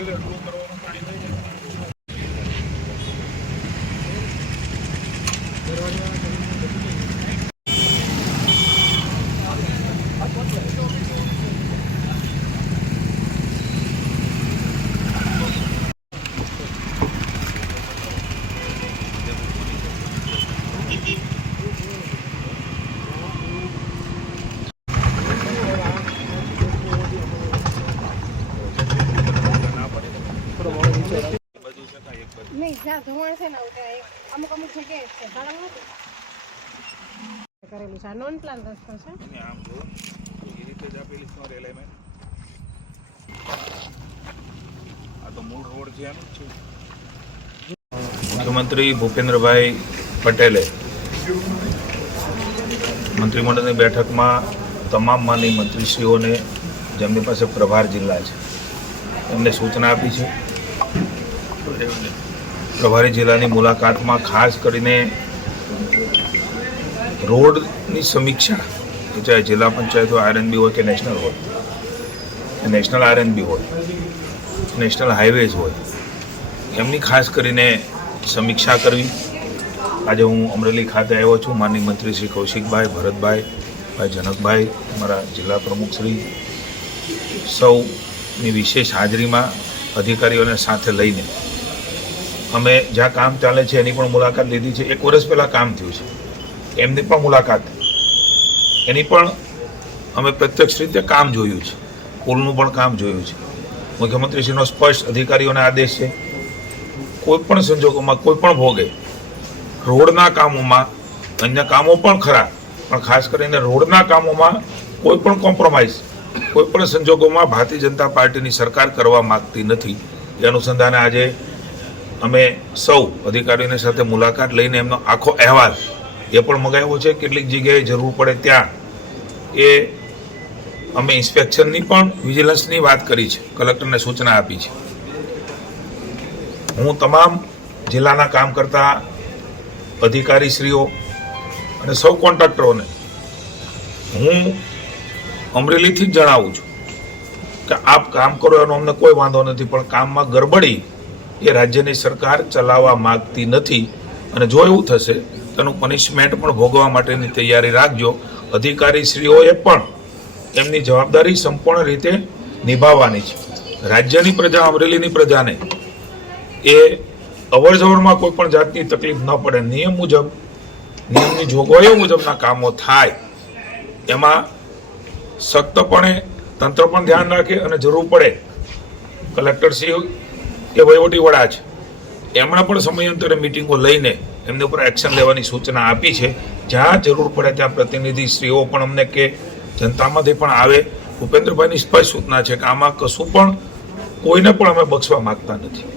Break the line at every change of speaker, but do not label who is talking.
Öyle. આ
તો મૂળ રોડ છે મુખ્યમંત્રી ભૂપેન્દ્રભાઈ પટેલે મંત્રીમંડળની બેઠકમાં તમામ માની મંત્રીશ્રીઓને જેમની પાસે પ્રભાર જિલ્લા છે, એમને સૂચના આપી છે. પ્રભારી જિલ્લાની મુલાકાતમાં ખાસ કરીને રોડની સમીક્ષા ચાહે જિલ્લા પંચાયત હોય આરએનબી હોય કે નેશનલ હોય નેશનલ આરએનબી હોય નેશનલ હાઈવેઝ હોય, એમની ખાસ કરીને સમીક્ષા કરવી. આજે હું અમરેલી ખાતે આવ્યો છું માનની મંત્રી શ્રી કૌશિકભાઈ, ભરતભાઈ, ભાઈ જનકભાઈ, અમારા જિલ્લા પ્રમુખ શ્રી, સૌની વિશેષ હાજરીમાં અધિકારીઓને સાથે લઈને અમે જ્યાં કામ ચાલે છે એની પણ મુલાકાત લીધી છે. એક વર્ષ પહેલાં કામ થયું છે. એમની પણ મુલાકાત. એની પણ અમે પ્રત્યક્ષ રીતે કામ જોયું છે. પુલનું પણ કામ જોયું છે. મુખ્યમંત્રીશ્રીનો સ્પષ્ટ અધિકારીઓને આદેશ છે. કોઈ પણ સંજોગોમાં, કોઈ પણ ભોગે, રોડના કામોમાં, અન્ય કામો પણ ખરા, પણ ખાસ કરીને રોડના કામોમાં કોઈ પણ કોમ્પ્રોમાઇઝ, કોઈ પણ સંજોગોમાં ભારતીય જનતા પાર્ટીની સરકાર કરવા માગતી નથી. એ અનુસંધાને આજે અમે સૌ અધિકારીઓની સાથે મુલાકાત લઈને એમનો આખો અહેવાલ એ પણ મગાવ્યો છે. કેટલીક જગ્યાએ જરૂર પડે ત્યાં એ અમે ઇન્સ્પેક્શનની પણ વિજિલન્સની વાત કરી છે. કલેક્ટરને સૂચના આપી છે. હું તમામ જિલ્લાના કામ કરતા અધિકારીશ્રીઓ અને સૌ કોન્ટ્રાક્ટરોને હું અમરેલીથી જ જણાવું છું કે આપ કામ કરો એનો અમને કોઈ વાંધો નથી, પણ કામમાં ગરબડી એ રાજ્યની સરકાર ચલાવવા માગતી નથી. અને જો એવું થશે, તેનું પનિશમેન્ટ પણ ભોગવા માટેની તૈયારી રાખજો. અધિકારીશ્રીઓએ પણ એમની જવાબદારી સંપૂર્ણ રીતે નિભાવવાની છે. રાજ્યની પ્રજા, અમરેલીની પ્રજાને એ અવરજવરમાં કોઈ પણ જાતની તકલીફ ન પડે. નિયમ મુજબ, નિયમની જોગવાઈઓ મુજબના કામો થાય. એમાં સખ્તપણે તંત્ર પણ ધ્યાન રાખે અને જરૂર પડે. કલેક્ટરશ્રી કે વહીવટી છે એમણે પણ સમયાંતરે મિટિંગો લઈને એમની ઉપર એક્શન લેવાની સૂચના આપી છે. જ્યાં જરૂર પડે ત્યાં પ્રતિનિધિ શ્રીઓ પણ અમને કે જનતામાંથી પણ આવે. ભૂપેન્દ્રભાઈની સ્પષ્ટ સૂચના છે કે આમાં કશું પણ કોઈને પણ અમે બક્ષવા માંગતા નથી.